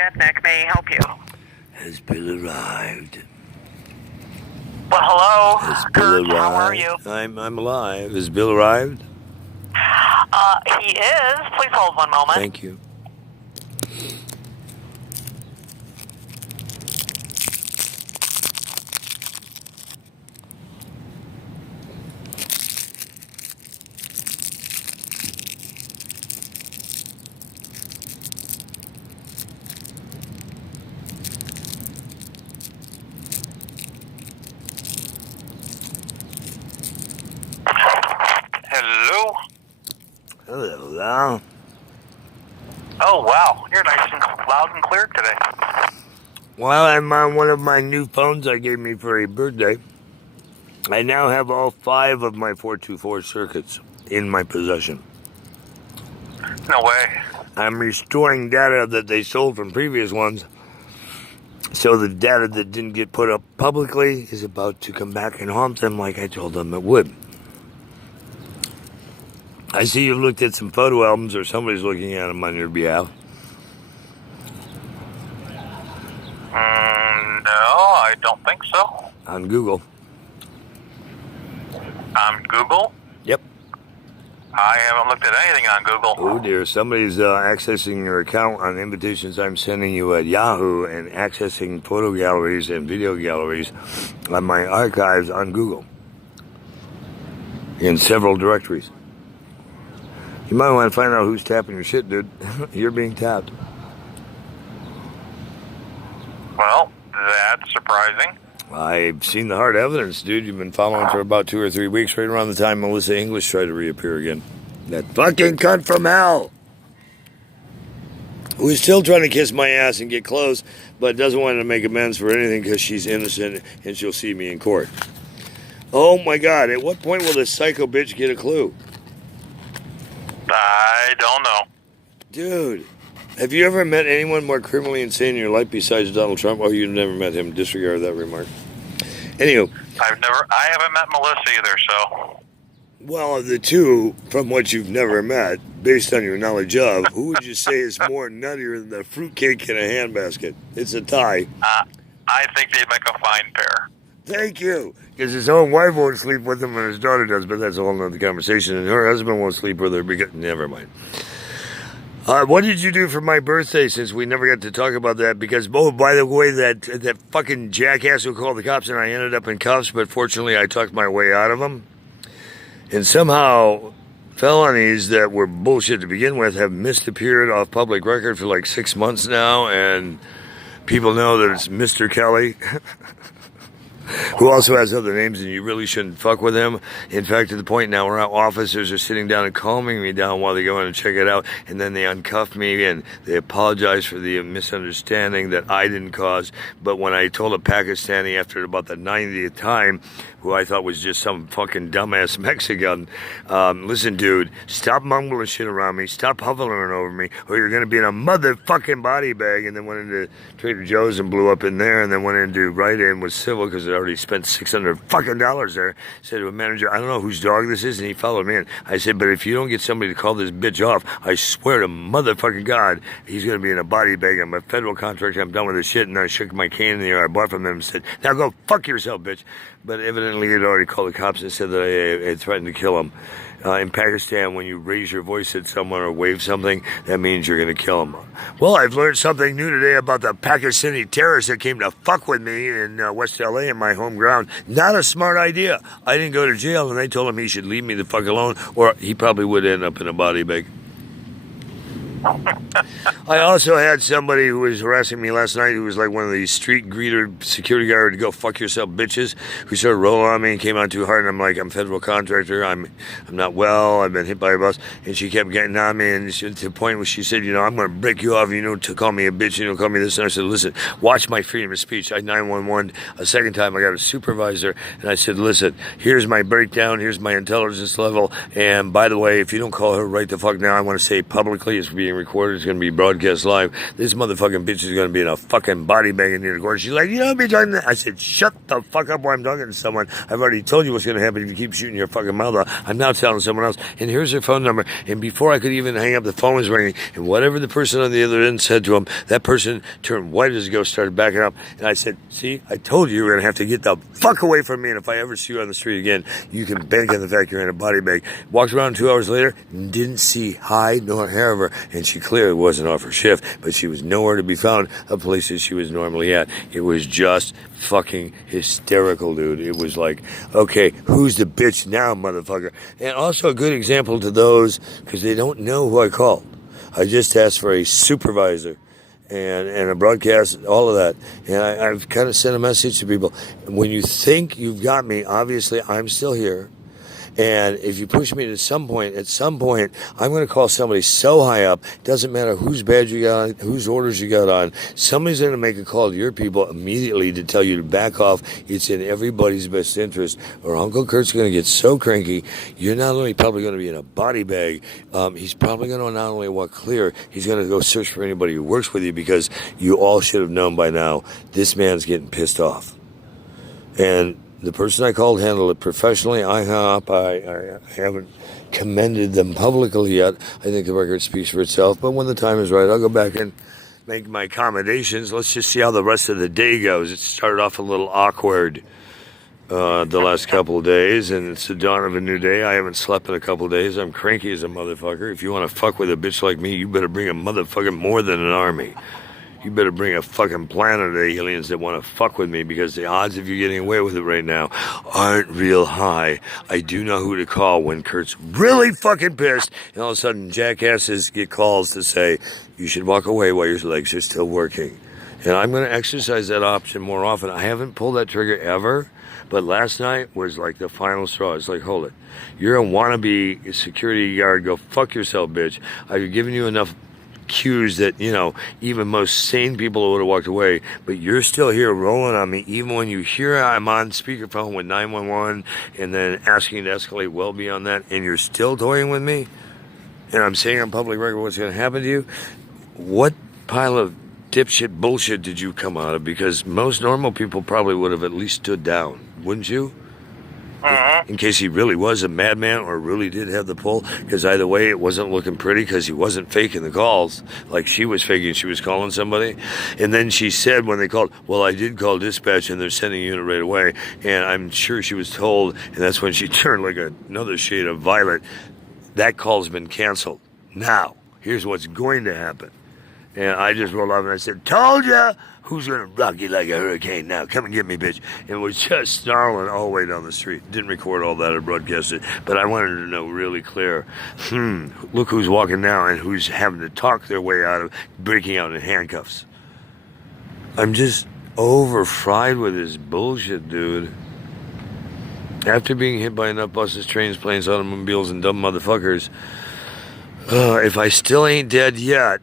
Chapnick. May I help you? Has Bill arrived? Well, hello. Has Bill Kurt, arrived? how are you? I'm alive. Has Bill arrived? He is. Please hold one moment. Thank you. Hello. Hello, Al. Oh, wow. You're nice and loud and clear today. Well, I'm on one of my new phones I gave me for a birthday. I now have all 5 of my 424 circuits in my possession. No way. I'm restoring data that they sold from previous ones. So the data that didn't get put up publicly is about to come back and haunt them like I told them it would. I see you've looked at some photo albums, or somebody's looking at them on your behalf. No, I don't think so. On Google. On Google? Yep. I haven't looked at anything on Google. Oh dear, somebody's accessing your account on invitations I'm sending you at Yahoo and accessing photo galleries and video galleries on my archives on Google. In several directories. You might want to find out who's tapping your shit, dude. You're being tapped. Well, that's surprising. I've seen the hard evidence, dude. You've been following for about 2 or 3 weeks, right around the time Melissa English tried to reappear again. That fucking cunt from hell! Who is still trying to kiss my ass and get close, but doesn't want to make amends for anything because she's innocent and she'll see me in court. Oh my God, at what point will this psycho bitch get a clue? I don't know. Dude, have you ever met anyone more criminally insane in your life besides Donald Trump? Oh, you've never met him. Disregard that remark. Anywho. I haven't met Melissa either, so. Well, of the two, from what you've never met, based on your knowledge of, who would you say is more nuttier than the fruitcake in a handbasket? It's a tie. I think they'd make a fine pair. Thank you. Because his own wife won't sleep with him and his daughter does, but that's a whole nother conversation. And her husband won't sleep with her because, never mind. What did you do for my birthday, since we never got to talk about that? Because, oh, by the way, that fucking jackass who called the cops and I ended up in cuffs, but fortunately I talked my way out of them. And somehow felonies that were bullshit to begin with have misappeared off public record for like 6 months now, and people know that it's Mr. Kelly. Who also has other names, and you really shouldn't fuck with him. In fact, to the point now where our officers are sitting down and calming me down while they go in and check it out, and then they uncuff me and they apologize for the misunderstanding that I didn't cause. But when I told a Pakistani after about the 90th time, who I thought was just some fucking dumbass Mexican, listen, dude, stop mumbling shit around me, stop hovering over me, or you're going to be in a motherfucking body bag. And then went into Trader Joe's and blew up in there, and then went into Rite Aid with Civil because I already spent $600 fucking dollars there. Said to a manager, I don't know whose dog this is, and he followed me in. I said, but if you don't get somebody to call this bitch off, I swear to motherfucking God, he's going to be in a body bag. I'm a federal contractor, I'm done with this shit. And I shook my cane in the air I bought from them and said, now go fuck yourself, bitch. But evidently he'd already called the cops and said that I had threatened to kill him. In Pakistan, when you raise your voice at someone or wave something, that means you're going to kill them. Well, I've learned something new today about the Pakistani terrorists that came to fuck with me in West LA, in my home ground. Not a smart idea. I didn't go to jail, and they told him he should leave me the fuck alone, or he probably would end up in a body bag. I also had somebody who was harassing me last night who was like one of these street greeter security guard, go fuck yourself bitches, who started rolling on me and came on too hard, and I'm like, I'm a federal contractor, I'm not well, I've been hit by a bus, and she kept getting on me, and she, to the point where she said, you know, I'm going to break you off, you know, to call me a bitch, you know, call me this, and I said, listen, watch my freedom of speech. I 911 a second time, I got a supervisor, and I said, listen, here's my breakdown, here's my intelligence level, and by the way, if you don't call her right the fuck now, I want to say publicly, it's being being recorded. It's going to be broadcast live. This motherfucking bitch is going to be in a fucking body bag near the corner. She's like, you don't be talking to... I said, shut the fuck up while I'm talking to someone. I've already told you what's going to happen if you keep shooting your fucking mouth out. I'm now telling someone else. And here's her phone number. And before I could even hang up, the phone was ringing. And whatever the person on the other end said to him, that person turned white as a ghost, started backing up. And I said, see, I told you were going to have to get the fuck away from me. And if I ever see you on the street again, you can bank on the fact you're in a body bag. Walked around 2 hours later, didn't see hide nor hair of her. And she clearly wasn't off her shift, but she was nowhere to be found of places she was normally at. It was just fucking hysterical, dude. It was like, okay, who's the bitch now, motherfucker? And also a good example to those, because they don't know who I called. I just asked for a supervisor and a broadcast, all of that. And I've kind of sent a message to people. When you think you've got me, obviously I'm still here. And if you push me to some point, at some point, I'm going to call somebody so high up, doesn't matter whose badge you got on, whose orders you got on, somebody's going to make a call to your people immediately to tell you to back off. It's in everybody's best interest, or Uncle Kurt's going to get so cranky, you're not only probably going to be in a body bag, he's probably going to not only walk clear, he's going to go search for anybody who works with you, because you all should have known by now, this man's getting pissed off. And the person I called handled it professionally. I hung up. I haven't commended them publicly yet. I think the record speaks for itself. But when the time is right, I'll go back and make my accommodations. Let's just see how the rest of the day goes. It started off a little awkward the last couple of days, and it's the dawn of a new day. I haven't slept in a couple of days. I'm cranky as a motherfucker. If you want to fuck with a bitch like me, you better bring a motherfucking more than an army. You better bring a fucking planet of aliens that want to fuck with me, because the odds of you getting away with it right now aren't real high. I do know who to call when Kurt's really fucking pissed, and all of a sudden jackasses get calls to say, you should walk away while your legs are still working. And I'm going to exercise that option more often. I haven't pulled that trigger ever, but last night was like the final straw. It's like, hold it. You're a wannabe security guard. Go fuck yourself, bitch. I've given you enough cues that, you know, even most sane people would have walked away, but you're still here rolling on me, even when you hear I'm on speakerphone with 911 and then asking to escalate well beyond that, and you're still toying with me, and I'm saying on public record what's going to happen to you. What pile of dipshit bullshit did you come out of? Because most normal people probably would have at least stood down, wouldn't you? In case he really was a madman or really did have the pull, because either way it wasn't looking pretty, because he wasn't faking the calls like she was faking. She was calling somebody, and then she said when they called, well, I did call dispatch and they're sending a unit right away. And I'm sure she was told, and that's when she turned like another shade of violet, that call's been canceled. Now here's what's going to happen. And I just rolled off and I said, told ya! Who's going to rock you like a hurricane now? Come and get me, bitch. And was just snarling all the way down the street. Didn't record all that or broadcast it, but I wanted to know really clear, look who's walking now and who's having to talk their way out of breaking out in handcuffs. I'm just over-fried with this bullshit, dude. After being hit by enough buses, trains, planes, automobiles, and dumb motherfuckers, if I still ain't dead yet,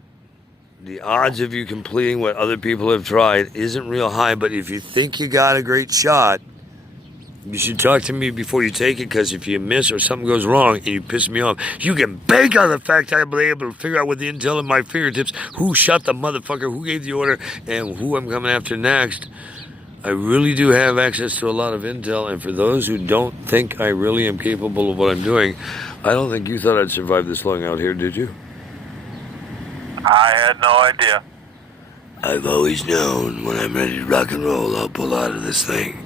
the odds of you completing what other people have tried isn't real high, but if you think you got a great shot, you should talk to me before you take it, because if you miss or something goes wrong and you piss me off, you can bank on the fact I'll be able to figure out with the intel at my fingertips who shot the motherfucker, who gave the order, and who I'm coming after next. I really do have access to a lot of intel, and for those who don't think I really am capable of what I'm doing, I don't think you thought I'd survive this long out here, did you? I had no idea. I've always known when I'm ready to rock and roll, I'll pull out of this thing.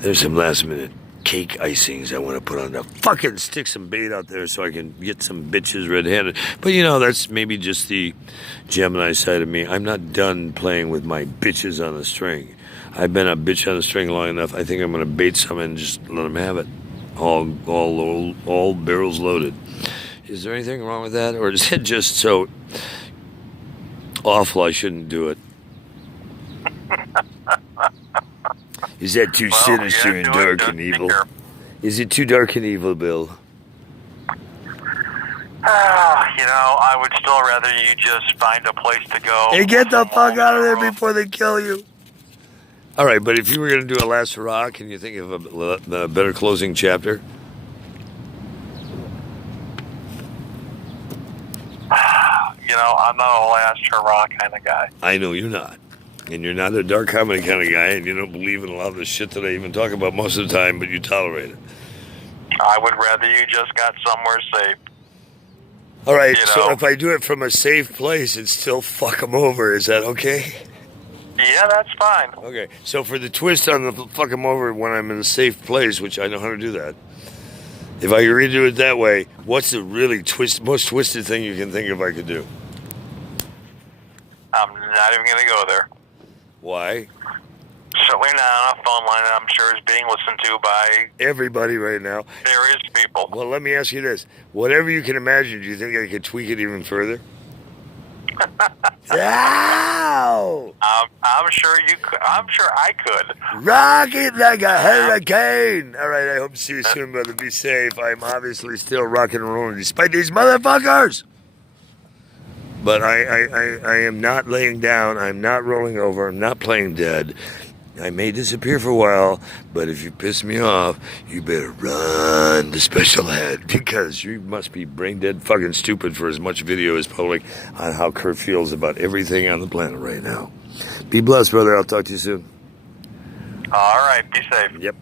There's some last minute cake icings I want to put on to fucking stick some bait out there so I can get some bitches red-handed. But you know, that's maybe just the Gemini side of me. I'm not done playing with my bitches on a string. I've been a bitch on a string long enough. I think I'm going to bait some and just let them have it. All barrels loaded. Is there anything wrong with that? Or is it just so awful I shouldn't do it? Is that too sinister and dark and evil? Is it too dark and evil, Bill? You know, I would still rather you just find a place to go. Hey, get the fuck out of there before they kill you. All right, but if you were going to do a last hurrah, can you think of a better closing chapter? You I'm not a last hurrah kind of guy. I know you're not. And you're not a dark comedy kind of guy, and you don't believe in a lot of the shit that I even talk about most of the time, but you tolerate it. I would rather you just got somewhere safe. All right, so if I do it from a safe place and still fuck them over, is that okay? Yeah, that's fine. Okay, so for the twist on the fuck them over when I'm in a safe place, which I know how to do that, if I could redo it that way, what's the really most twisted thing you can think of I could do? I'm not even going to go there. Why? Certainly not on a phone line that I'm sure is being listened to by everybody right now. There is people. Well, let me ask you this. Whatever you can imagine, do you think I could tweak it even further? Ow! I'm sure you could. I'm sure I could. Rock it like a hurricane. All right, I hope to see you soon, brother. Be safe. I'm obviously still rocking and rolling despite these motherfuckers. But I am not laying down. I'm not rolling over. I'm not playing dead. I may disappear for a while, but if you piss me off, you better run to special ed, because you must be brain dead fucking stupid for as much video as public on how Kurt feels about everything on the planet right now. Be blessed, brother. I'll talk to you soon. All right. Be safe. Yep.